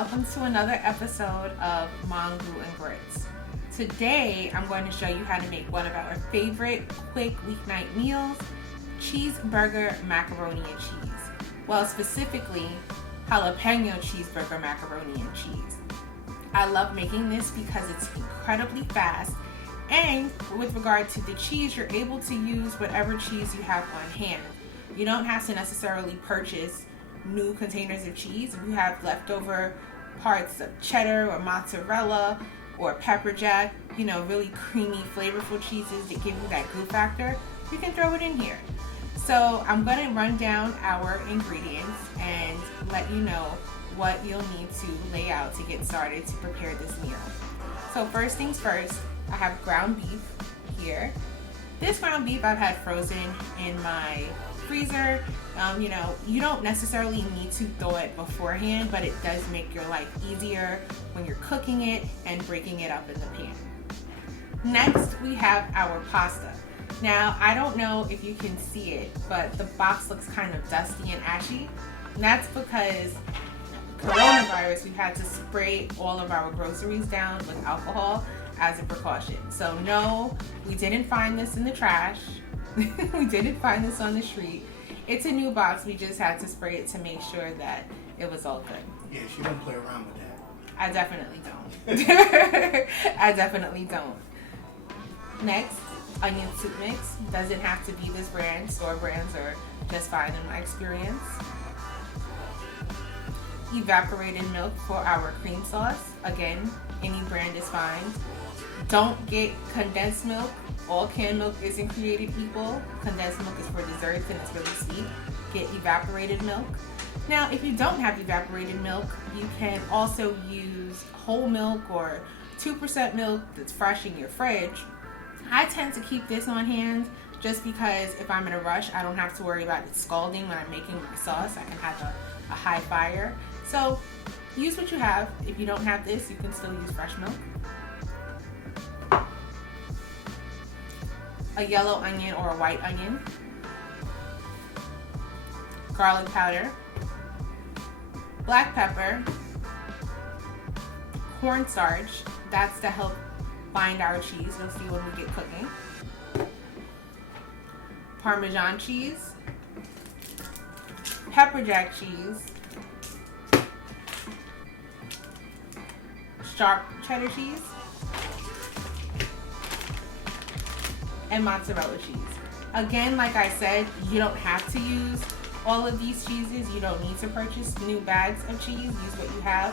welcome to another episode of Mom Grew and Grits. Today, I'm going to show you how to make one of our favorite quick weeknight meals, cheeseburger macaroni and cheese. Well, specifically, jalapeno cheeseburger macaroni and cheese. I love making this because it's incredibly fast, and with regard to the cheese, you're able to use whatever cheese you have on hand. You don't have to necessarily purchase new containers of cheese. If you have leftover parts of cheddar or mozzarella or pepper jack, really creamy, flavorful cheeses that give you that goo factor, you can throw it in here. So I'm going to run down our ingredients and let you know what you'll need to lay out to get started to prepare this meal. So first things first, I have ground beef here. This ground beef I've had frozen in my freezer. You don't necessarily need to thaw it beforehand, but it does make your life easier when you're cooking it and breaking it up in the pan. Next, we have our pasta. Now, I don't know if you can see it, but the box looks kind of dusty and ashy. And that's because coronavirus, we've had to spray all of our groceries down with alcohol as a precaution. So no, we didn't find this in the trash. We didn't find this on the street. It's a new box. We just had to spray it to make sure that it was all good. Yeah, she don't play around with that. I definitely don't. I definitely don't. Next, onion soup mix. Doesn't have to be this brand. Store brands are just fine in my experience. Evaporated milk for our cream sauce. Again, any brand is fine. Don't get condensed milk. All canned milk isn't created equal. Condensed milk is for desserts and it's really sweet. Get evaporated milk. Now, if you don't have evaporated milk, you can also use whole milk or 2% milk that's fresh in your fridge. I tend to keep this on hand just because if I'm in a rush, I don't have to worry about it scalding when I'm making my sauce. I can have a high fire. So use what you have. If you don't have this, you can still use fresh milk. A yellow onion or a white onion, garlic powder, black pepper, cornstarch, that's to help bind our cheese, you'll see when we get cooking, Parmesan cheese, pepper jack cheese, sharp cheddar cheese, and mozzarella cheese. Again, like I said, you don't have to use all of these cheeses. You don't need to purchase new bags of cheese. Use what you have.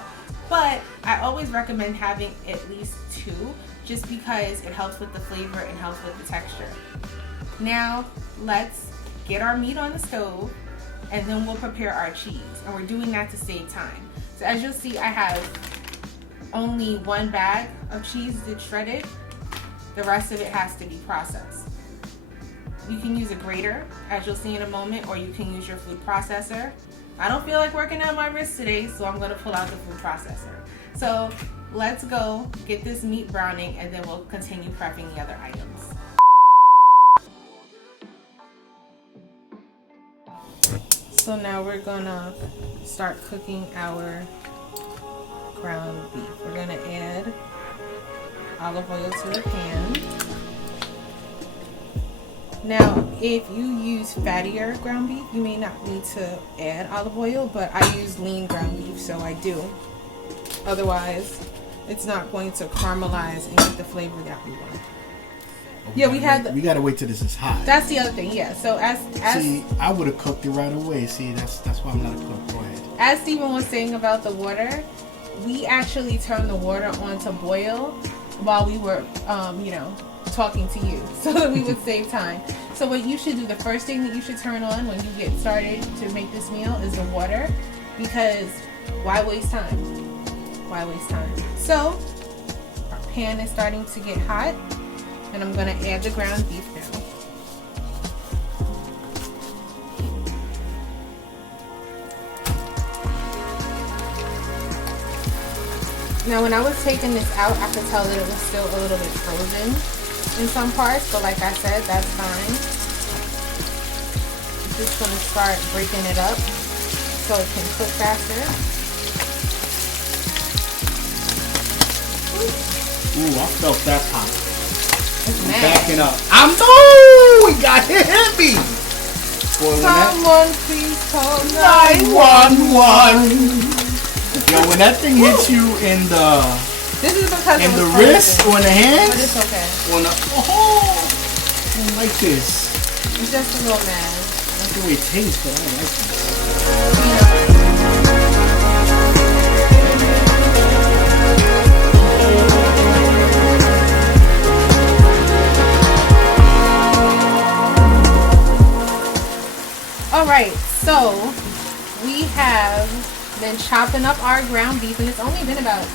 But I always recommend having at least 2 just because it helps with the flavor and helps with the texture. Now, let's get our meat on the stove and then we'll prepare our cheese. And we're doing that to save time. So as you'll see, I have only 1 bag of cheese that's shredded. The rest of it has to be processed. You can use a grater, as you'll see in a moment, or you can use your food processor. I don't feel like working on my wrist today, so I'm going to pull out the food processor. So let's go get this meat browning, and then we'll continue prepping the other items. So now we're going to start cooking our ground beef. We're going to add olive oil to the pan. Now, if you use fattier ground beef, you may not need to add olive oil, but I use lean ground beef, so I do. Otherwise, it's not going to caramelize and get the flavor that we want. Yeah, we gotta wait till this is hot. That's the other thing, yeah. So as see, I would have cooked it right away. See, that's why I'm not a cook. Go ahead. As Stephen was saying about the water, we actually turned the water on to boil while we were, talking to you, so that we would save time. So what you should do, the first thing that you should turn on when you get started to make this meal is the water, because why waste time? Why waste time? So our pan is starting to get hot, and I'm going to add the ground beef now. Now, when I was taking this out, I could tell that it was still a little bit frozen in some parts, but like I said, that's fine. I'm just going to start breaking it up so it can cook faster. Ooh, I felt that pop. It's mad. Backing up. I'm no! He got hit me! Boy, Someone please call 911. Yo, when that thing hits you in the This is because in it the was wrist frozen. or in the hands, But it's okay. on the I don't like this. It's just a little mad. I like the way it tastes, but I don't like this. Alright, so we have been chopping up our ground beef, and it's only been about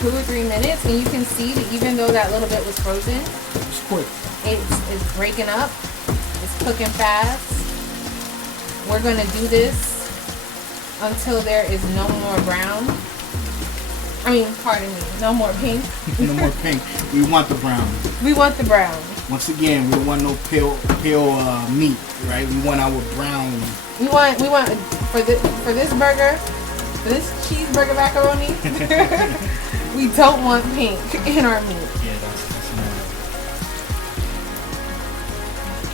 2 or 3 minutes, and you can see that even though that little bit was frozen, It's quick. it's breaking up, it's cooking fast. We're going to do this until there is no more brown. I mean, pardon me, no more pink. No more pink. We want the brown. We want the brown. Once again, we don't want no pale meat, right? We want our brown. We want for this burger, for this cheeseburger macaroni. We don't want pink in our meat. Yeah, that's another.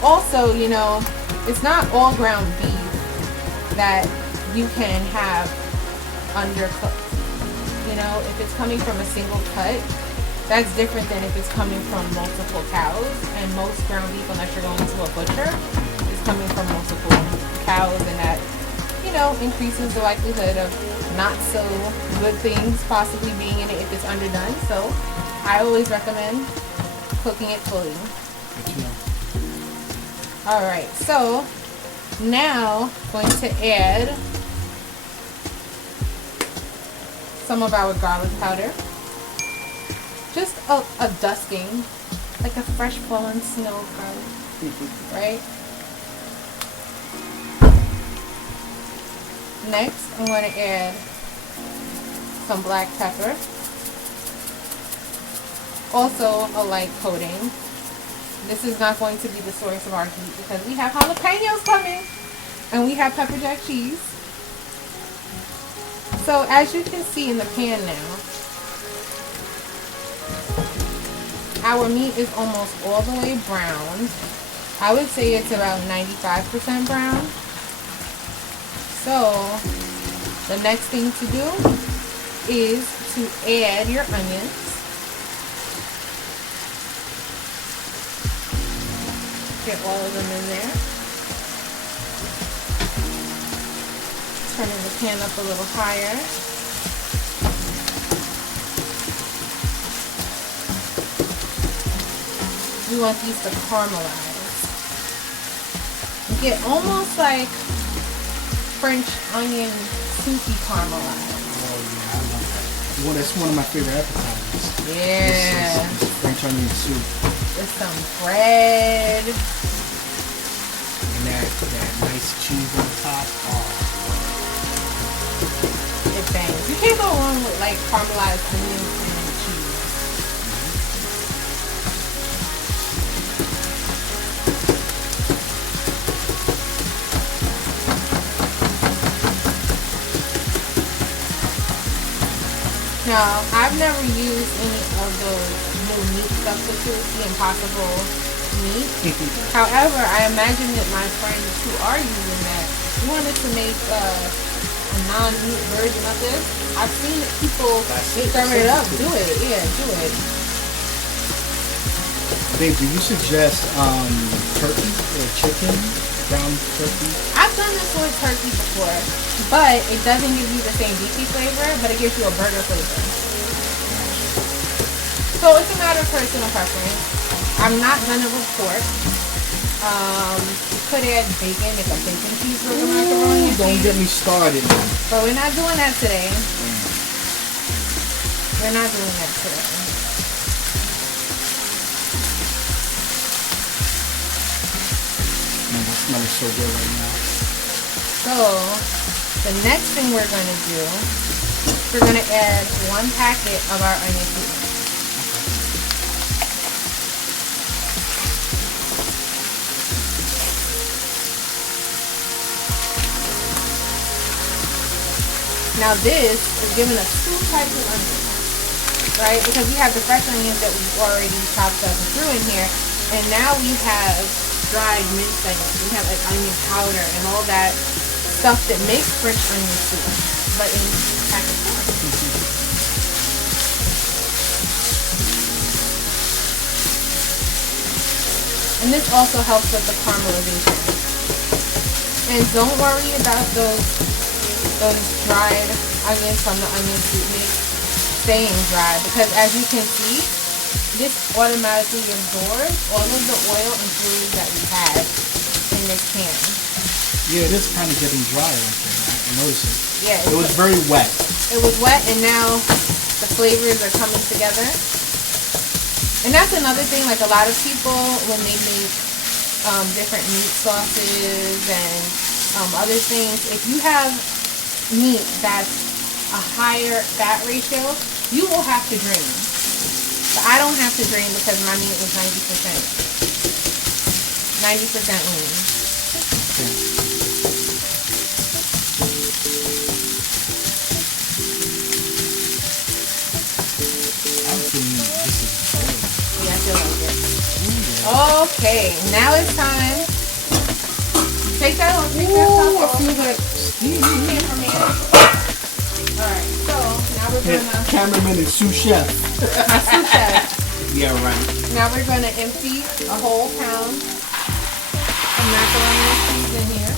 Also, you know, it's not all ground beef that you can have undercooked. You know, if it's coming from a single cut, that's different than if it's coming from multiple cows. And most ground beef, unless you're going to a butcher, is coming from multiple cows, and that, you know, increases the likelihood of not so good things possibly being in it if it's underdone. So I always recommend cooking it fully. But you know. Alright, so now going to add some of our garlic powder. Just a dusting, like a fresh fallen snow of garlic, right? Next, I'm going to add some black pepper. Also a light coating. This is not going to be the source of our heat because we have jalapenos coming and we have pepper jack cheese. So as you can see in the pan now, our meat is almost all the way brown. I would say it's about 95% brown. So the next thing to do is to add your onions. Get all of them in there. Turning the pan up a little higher. We want these to caramelize. Get almost like French onion soupy caramelize. Oh yeah, I love that. Well, that's one of my favorite appetizers. Yeah. It's French onion soup. With some bread. And that nice cheese on top. Oh. It bangs. You can't go wrong with like caramelized onions and cheese. Now, I've never used any of those new meat substitutes, the Impossible meat. However, I imagine that my friends who are using that wanted to make a non-meat version of this. I've seen people stir it up. Do it. Yeah, do it. Babe, do you suggest turkey or chicken? Ground turkey? I've done this with turkey before, but it doesn't give you the same beefy flavor, but it gives you a burger flavor. So it's a matter of personal preference. I'm not done it with pork. You could add bacon, like a bacon cheeseburger macaroni. Don't get me started. But we're not doing that today. We're not doing that today. Man, that smells so good right now. So the next thing we're going to do, we're going to add 1 packet of our onion seasoning. Now this is giving us 2 types of onions. right? Because we have the fresh onions that we've already chopped up and threw in here, and now we have dried minced onions. We have like onion powder and all that stuff that makes French onion soup, but in packaged form. And this also helps with the caramelization. And don't worry about those dried onions from the onion soup mix staying dry, because as you can see, this automatically absorbs all of the oil and fluid that we had in this pan. Yeah, it is kind of getting dry right there. I noticed it. Yeah, it was very wet. It was wet, and now the flavors are coming together. And that's another thing, like a lot of people, when they make different meat sauces and other things, if you have meat that's a higher fat ratio, you will have to drain. But I don't have to drain because my meat was 90% lean. Okay. Yeah, I feel like it. Okay, now it's time. Take that off. Take that Ooh, off. I feel that steam. Alright, so now we're gonna... Cameraman and sous chef. My sous chef. Yeah, right. Now we're gonna empty a whole pound of macaroni and cheese in here.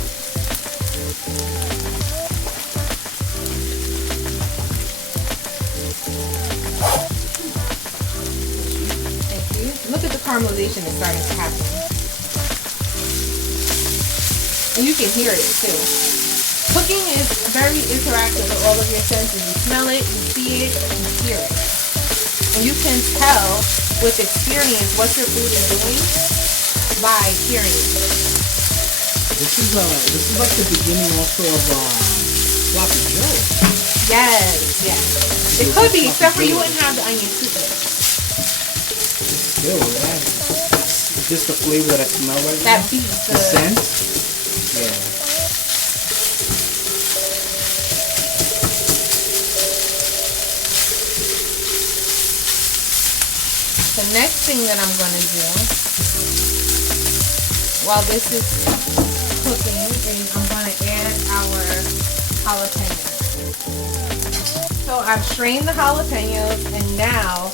Thank you. Look at the caramelization that's starting to happen. And you can hear it too. Cooking is very interactive with all of your senses. You smell it, you see it, you hear it. And you can tell with experience what your food is doing by hearing it. This is like the beginning also of Sloppy Joe. Yes, yes. It could be, except for you wouldn't have the onion soup mix. Ew, it's just the flavor that I smell right now. That beat the scent. Yeah. The next thing that I'm going to do while this is cooking is I'm going to add our jalapenos. So I've strained the jalapenos and now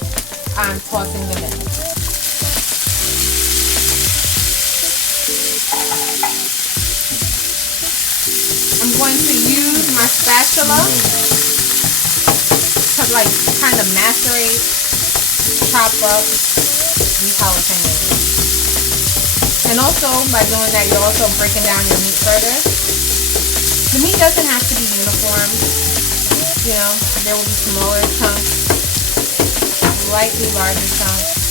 I'm tossing them in. I'm going to use my spatula to like kind of macerate, chop up these jalapenos. And also by doing that, you're also breaking down your meat further. The meat doesn't have to be uniform. You know, there will be smaller chunks, slightly larger chunks.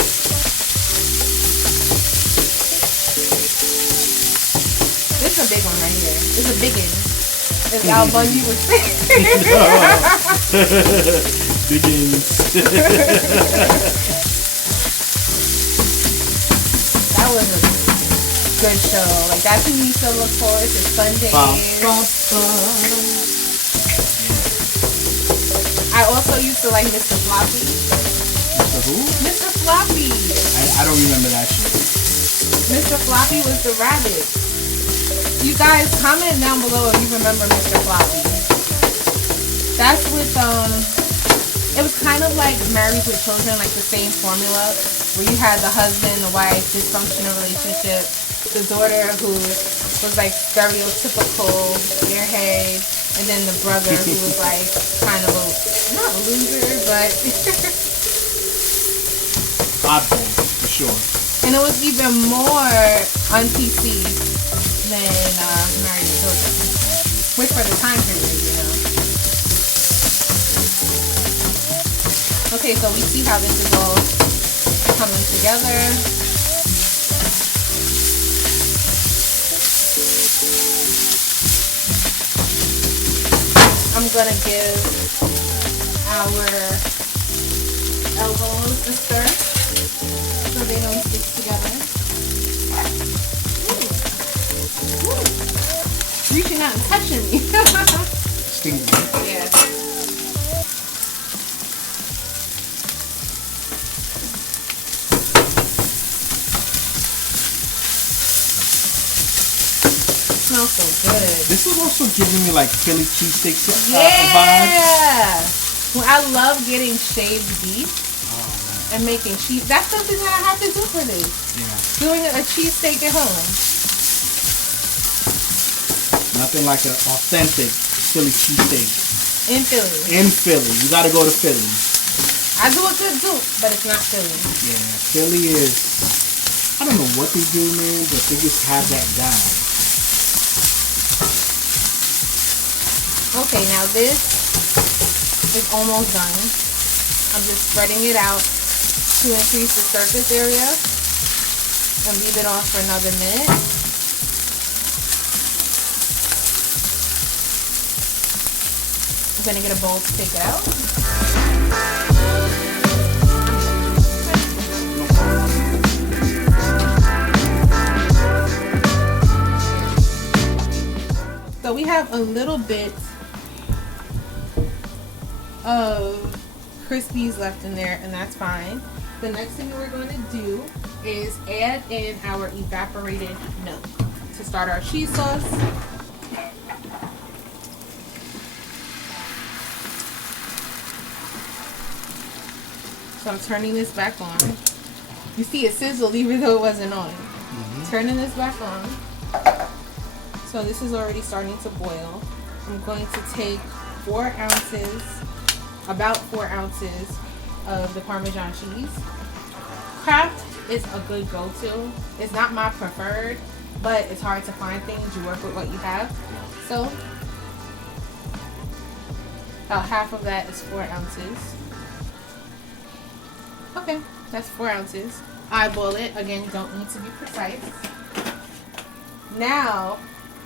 This is a big one right here. This is a big one. As Al Bundy would say. Biggins. That was a good show. Like that's who you used to look forward to Sundays. I also used to like Mr. Floppy. Mr. who? Mr. Floppy. I don't remember that shit. Mr. Floppy was the rabbit. You guys comment down below if you remember Mr. Floppy. That's with it was kind of like Married with Children, like the same formula, where you had the husband, the wife, dysfunctional relationship, the daughter who was like stereotypical airhead, and then the brother who was like kind of not a loser, but oddball for sure. And it was even more on PC than Married with Children, which for the time period, you know. Okay, so we see how this is all coming together. I'm gonna give our elbows a stir so they don't stick together. Ooh. Reaching out and touching me. Stinky. Yeah. smells so good. This is also giving me like Philly cheesesteak vibes. Yeah. Well, I love getting shaved beef and making cheese. That's something that I have to do for this. Yeah. Doing a cheesesteak at home. Nothing like an authentic Philly cheesesteak. In Philly. In Philly. You gotta go to Philly. I do a good do, but it's not Philly. Yeah, Philly is, I don't know what they do, man, but they just have that down. Okay, now this is almost done. I'm just spreading it out to increase the surface area and leave it on for another minute. I'm gonna get a bowl to take it out. So we have a little bit of Crispies left in there, and that's fine. The next thing we're going to do is add in our evaporated milk to start our cheese sauce. So I'm turning this back on. You see it sizzled even though it wasn't on. Turning this back on. So this is already starting to boil. I'm going to take 4 ounces, about 4 ounces of the Parmesan cheese. Kraft is a good go-to. It's not my preferred, but it's hard to find things. You work with what you have. So about half of that is 4 ounces. Okay, that's 4 ounces. Eyeball it. Again, you don't need to be precise. Now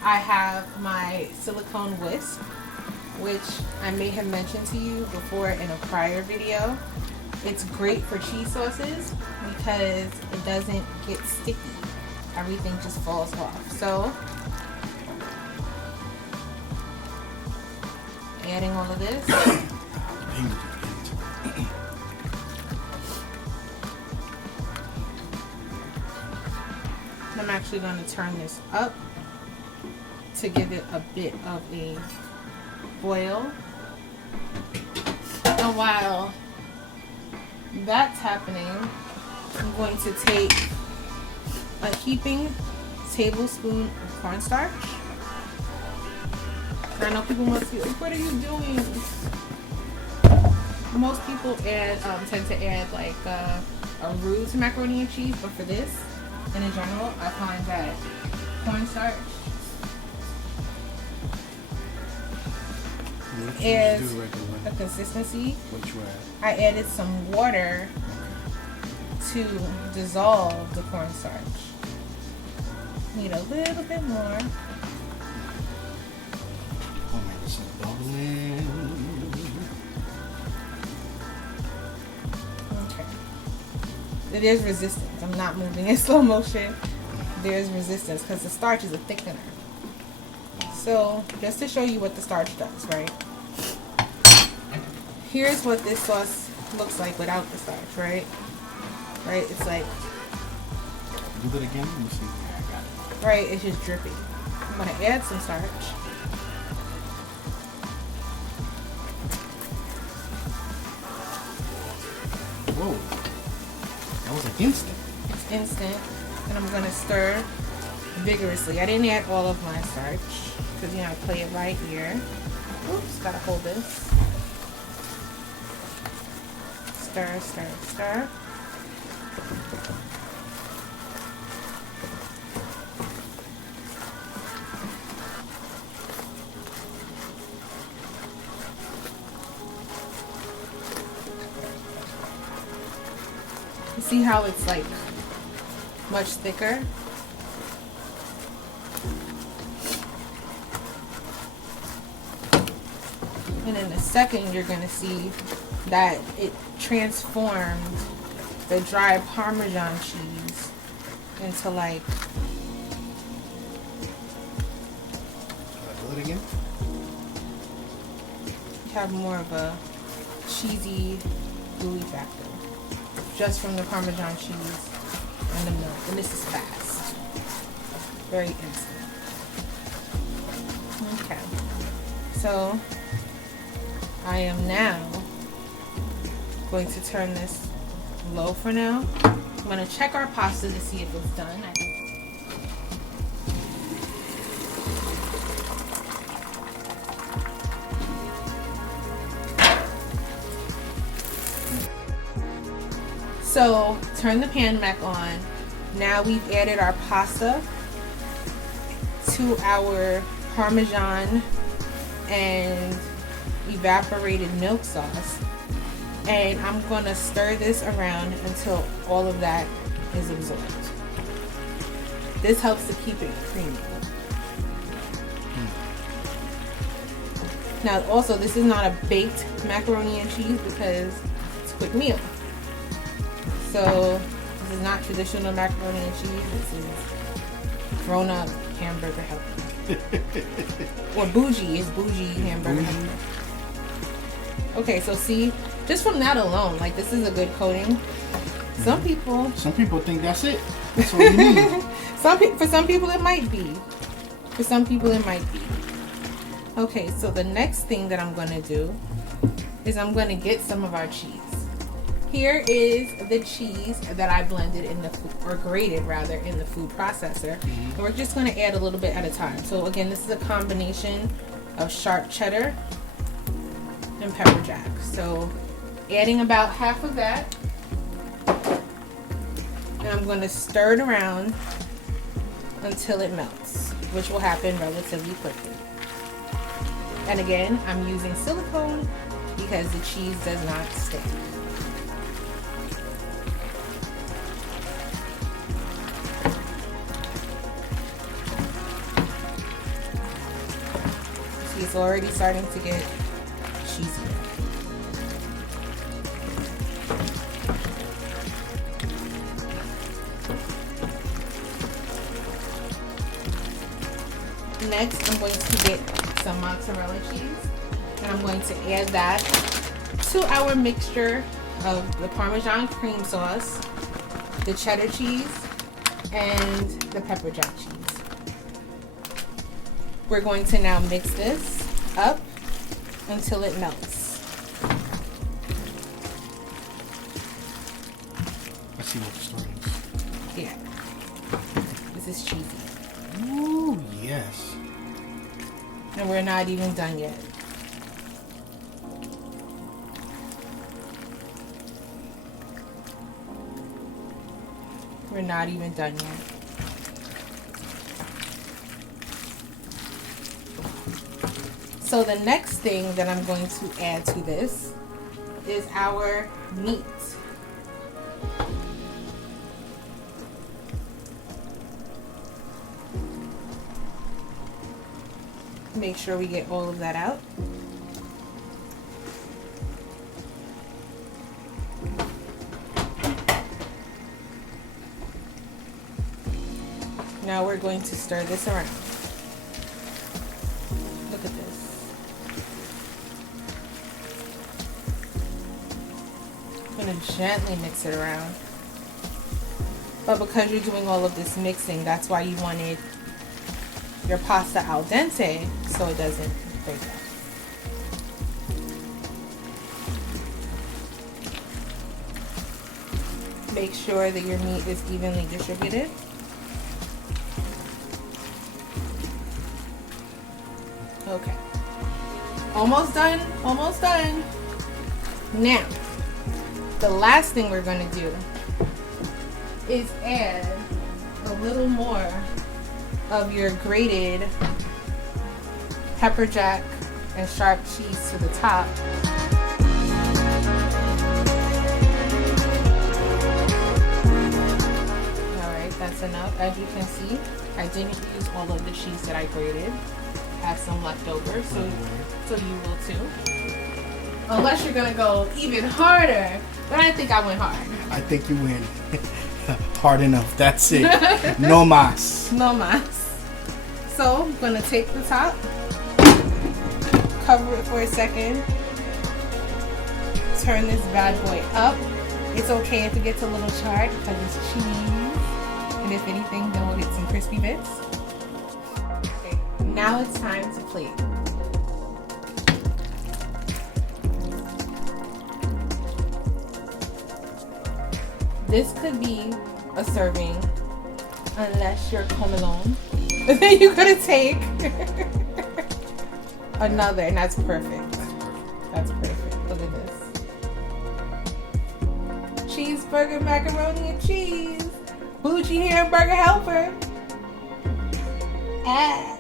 I have my silicone whisk, which I may have mentioned to you before in a prior video. It's great for cheese sauces because it doesn't get sticky. Everything just falls off. So adding all of this. I'm actually going to turn this up to give it a bit of a boil. And while that's happening, I'm going to take a heaping tablespoon of cornstarch. I know people must be like, what are you doing? Most people tend to add like a roux to macaroni and cheese, but for this, and in general, I find that cornstarch adds a consistency. Which way? I added some water to dissolve the cornstarch. Need a little bit more. Oh man, this is bubbling. Okay. There's resistance. I'm not moving in slow motion. There's resistance because the starch is a thickener. So just to show you what the starch does, right? Here's what this sauce looks like without the starch, right? Right? It's like, Do that again. Let me see. Yeah, I got it. right? It's just drippy. I'm gonna add some starch. Whoa, that was an instant. It's instant, and I'm gonna stir vigorously. I didn't add all of my starch because you know I play it by ear. Oops, gotta hold this. Stir, stir, stir. You see how it's like much thicker? And in a second, you're gonna see that it transformed the dry Parmesan cheese into like, Do it again. you have more of a cheesy, gooey factor just from the Parmesan cheese and the milk. And this is fast, very instant. Okay. So I am now going to turn this low for now. I'm going to check our pasta to see if it's done. So turn the pan back on. Now we've added our pasta to our Parmesan and evaporated milk sauce. And I'm going to stir this around until all of that is absorbed. This helps to keep it creamy. Now also, this is not a baked macaroni and cheese because it's a quick meal. So this is not traditional macaroni and cheese. This is grown-up hamburger helper. Or bougie. It's bougie hamburger helper. Okay, so see, just from that alone, like this is a good coating. Some people think that's it. That's all you need. For some people it might be. For some people it might be. Okay, so the next thing that I'm going to do is I'm going to get some of our cheese. Here is the cheese that I blended in the food, or grated rather, in the food processor. And we're just going to add a little bit at a time. So again, this is a combination of sharp cheddar and pepper jack. So adding about half of that. And I'm going to stir it around until it melts, which will happen relatively quickly. And again, I'm using silicone because the cheese does not stick. See, it's already starting to get cheesy. Next, I'm going to get some mozzarella cheese, and I'm going to add that to our mixture of the Parmesan cream sauce, the cheddar cheese, and the pepper jack cheese. We're going to now mix this up until it melts. Let's see what the story is. Yeah, this is cheesy. Ooh, yes. And we're not even done yet. We're not even done yet. So the next thing that I'm going to add to this is our meat. Make sure we get all of that out. Now we're going to stir this around. Look at this. I'm going to gently mix it around. But because you're doing all of this mixing, that's why you wanted your pasta al dente so it doesn't break up. Make sure that your meat is evenly distributed. Okay. Almost done, almost done. Now, the last thing we're going to do is add a little more of your grated pepper jack and sharp cheese to the top. Alright, that's enough. As you can see, I didn't use all of the cheese that I grated. I have some left over, so you will too. Unless you're gonna go even harder, but I think I went hard. I think you went hard enough. That's it. No más. No más. So I'm gonna take the top, cover it for a second, turn this bad boy up. It's okay if it gets a little charred because it's cheese, and if anything, then we'll get some crispy bits. Okay. Now Now it's time to plate. This could be a serving, unless you're home alone. And then you're gonna take another, and that's perfect. That's perfect. Look at this. Cheeseburger, macaroni, and cheese. Bougie hamburger helper. Ah.